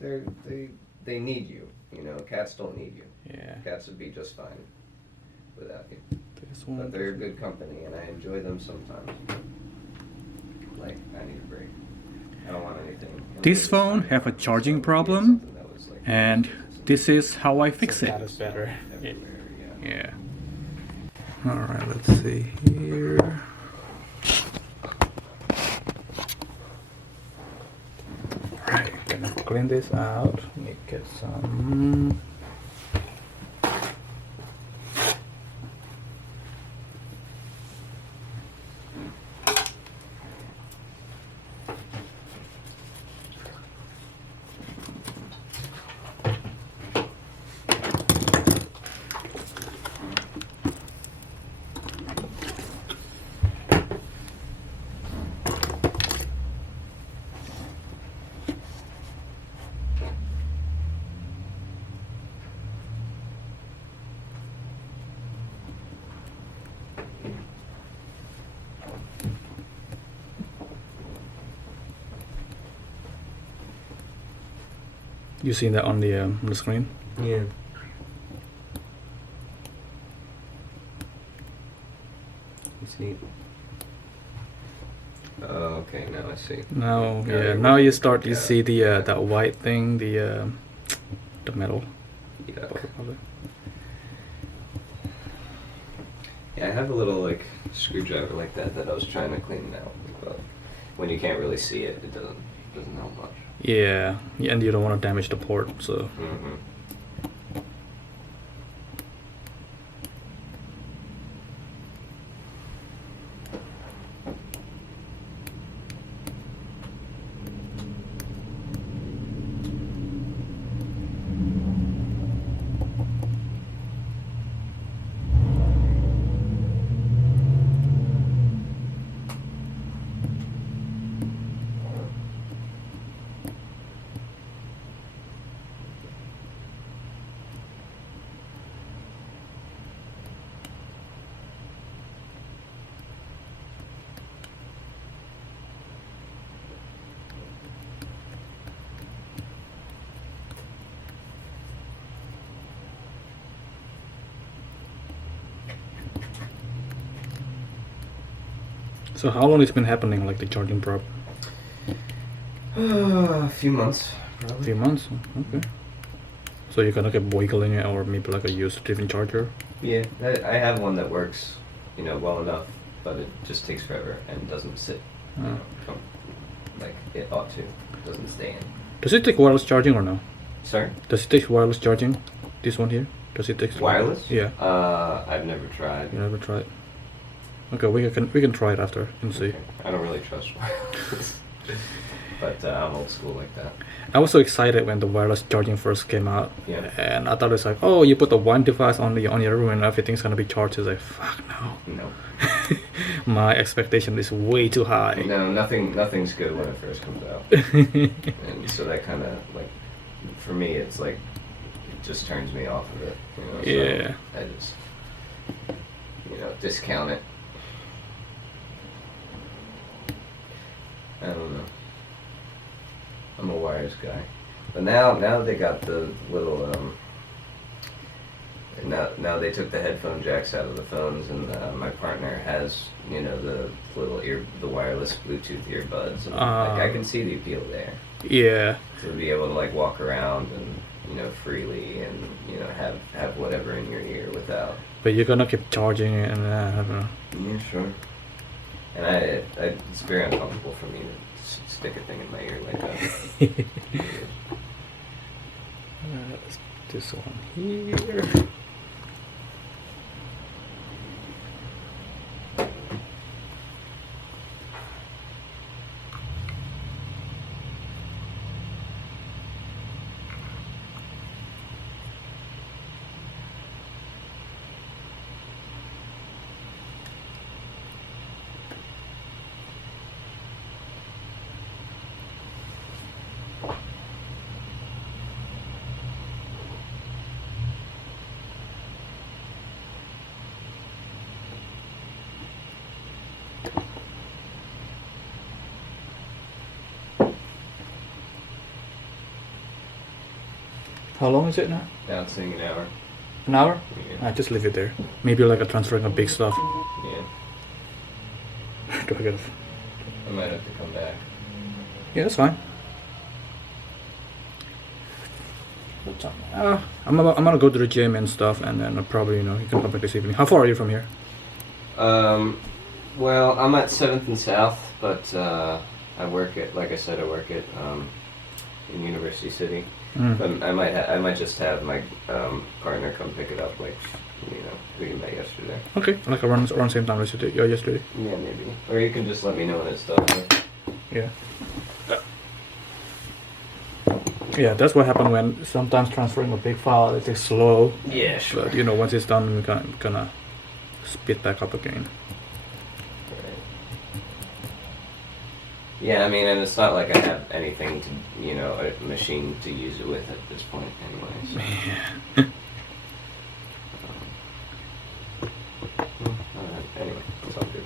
they need you. You know, cats don't need you. Yeah. Cats would be just fine without you. This one. But they're good company, and I enjoy them sometimes. Like, I need a break. I don't want anything. This phone have a charging problem, Something that was, like, and this is how I fix it. That is better. everywhere, yeah. Yeah. All right, let's see here. All right, gonna clean this out. Make it some. You seen that on the screen? Yeah. You see. Oh, okay, now I see. Now, Now yeah. you're Now you working start. back You out. see the that white thing, the metal. Yuck. of it. Yeah, I have a little like screwdriver like that I was trying to clean out, but when you can't really see it, it doesn't help much. Yeah, and you don't want to damage the port, so. Mm-hmm. So how long it's been happening, like the charging prob? A few months, A probably. few months. Okay. So you're gonna get wiggling it, or maybe like a used different charger. Yeah, I have one that works, you know, well enough, but it just takes forever and doesn't sit, you know, like it ought to. It doesn't stay in. Does it take wireless charging or no? Sorry? Does it take wireless charging? This one here? Does it take Wireless? Yeah. I've never tried. You never tried. Okay, we can try it after and see. Okay. I don't really trust wireless. But I'm old school like that. I was so excited when the wireless charging first came out. Yeah. And I thought it's like, oh, you put the one device on your room and everything's gonna be charged. It's like, fuck no. No. My expectation is way too high. No, nothing's good when it first comes out. And so that kind of, like, for me, it's like, it just turns me off of it. You know? Yeah. So I just, you know, discount it. I don't know. I'm a wires guy. But now they got the little, now they took the headphone jacks out of the phones, and my partner has, you know, the little the wireless Bluetooth earbuds. And, like, I can see the appeal there. Yeah. To be able to, like, walk around and, you know, freely and, you know, have whatever in your ear without. But you're gonna keep charging it and I don't know. Yeah, sure. And it's very uncomfortable for me to stick a thing in my ear like that. Let's put this one here. How long is it now? Bouncing an hour. An hour? Yeah. Just leave it there. Maybe like a transferring of big stuff. Yeah. Do I gotta... I might have to come back. Yeah, that's fine. I'm gonna go to the gym and stuff, and then probably, you know, you can come back this evening. How far are you from here? Well, I'm at 7th and South, but I work at, like I said, I work at in University City. Mm. But I might just have my partner come pick it up, like, you know, we met yesterday. Okay, like around same time as yesterday. Yeah, maybe. Or you can just let me know when it's done. Like. Yeah. Yeah, that's what happened when sometimes transferring a big file, it takes slow. Yeah, sure. But, you know, once it's done, we're gonna speed back up again. Right. Yeah, I mean, and it's not like I have anything to, you know, a machine to use it with at this point anyway. So. Yeah. Anyway, it's all good.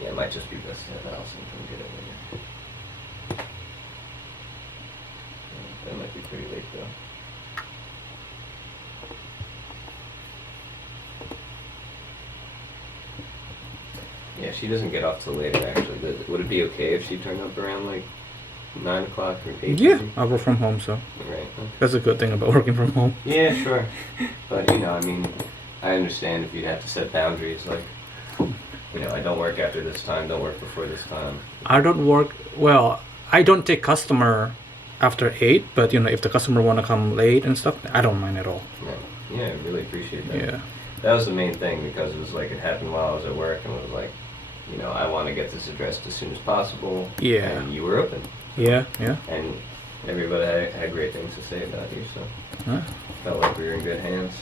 Yeah, it might just be best to have Allison come get it later. That might be pretty late though. Yeah, she doesn't get off till later actually. Would it be okay if she turned up around like 9 o'clock or 8? Yeah, I work from home, so Right. Okay. that's a good thing about working from home. Yeah, sure. But, you know, I mean, I understand if you'd have to set boundaries, like, you know, I don't work after this time, don't work before this time. I don't work, well, I don't take customer after 8, but, you know, if the customer want to come late and stuff, I don't mind at all. Yeah, yeah, I really appreciate that. Yeah. That was the main thing, because it was like, it happened while I was at work, and it was like, you know, I want to get this addressed as soon as possible. Yeah. And you were open. Yeah, yeah. And everybody had great things to say about you, so Huh? felt like we were in good hands.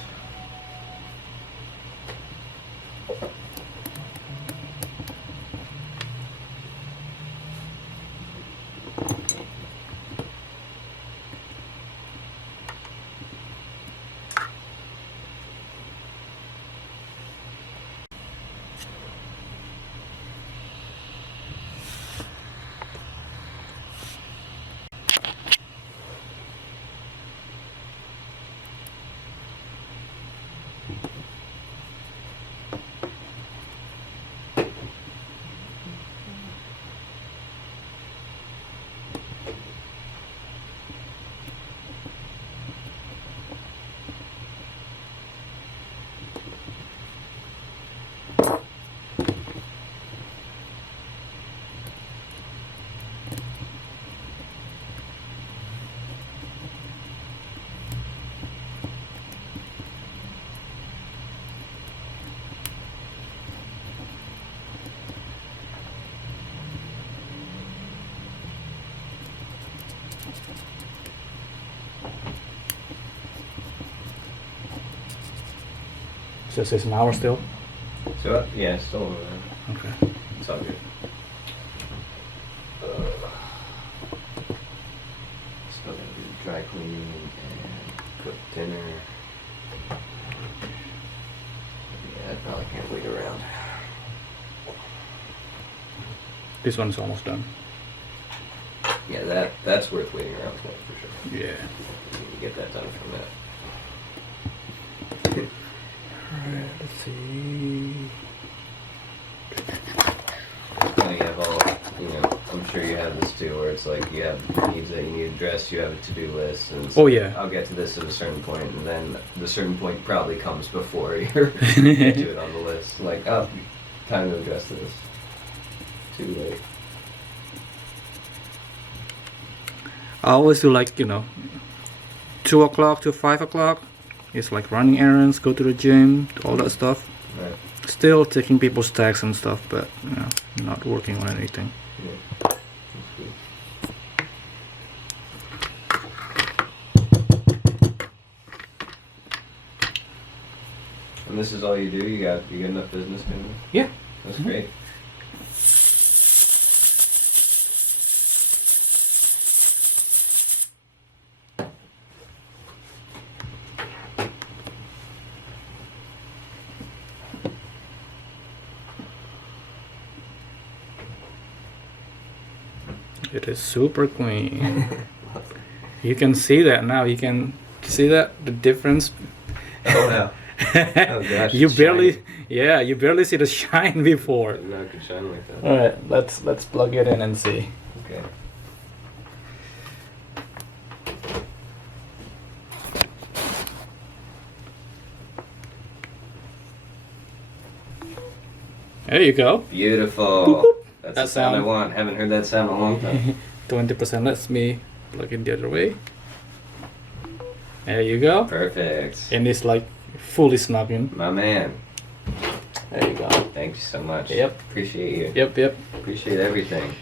So it says an hour still? So, yeah, still over there. Okay. It's all good. Still gotta do dry cleaning and cook dinner. Yeah, I probably can't wait around. This one's almost done. Yeah, that's worth waiting around for sure. Yeah. You can get that done from that. Alright, let's see. Now you have all, you know, I'm sure you have this too, where it's like you have needs that you need addressed, you have a to-do list, and Oh, yeah. I'll get to this at a certain point, and then the certain point probably comes before you get to it on the list. Like, oh, time to address this. Too late. I always do like, you know, 2 o'clock to 5 o'clock. It's like running errands, go to the gym, all that stuff. Right. Still taking people's tags and stuff, but, you know, not working on anything. Yeah. That's good. And this is all you do? You got enough business going? Yeah. That's great. It is super clean. You can see that now. You can See that? The difference? Oh wow. Oh, gosh, You it's barely, shiny. yeah, you barely see the shine before. No, it could shine like that. All right, let's plug it in and see. Okay. There you go. Beautiful. Boop, boop. That's That the sound I sound. want. Haven't heard that sound in a long time. 20%. Let me plug it the other way. There you go. Perfect. And it's like fully snug in. My man. There you go. Thank you so much. Yep. Appreciate you. Yep. Appreciate everything.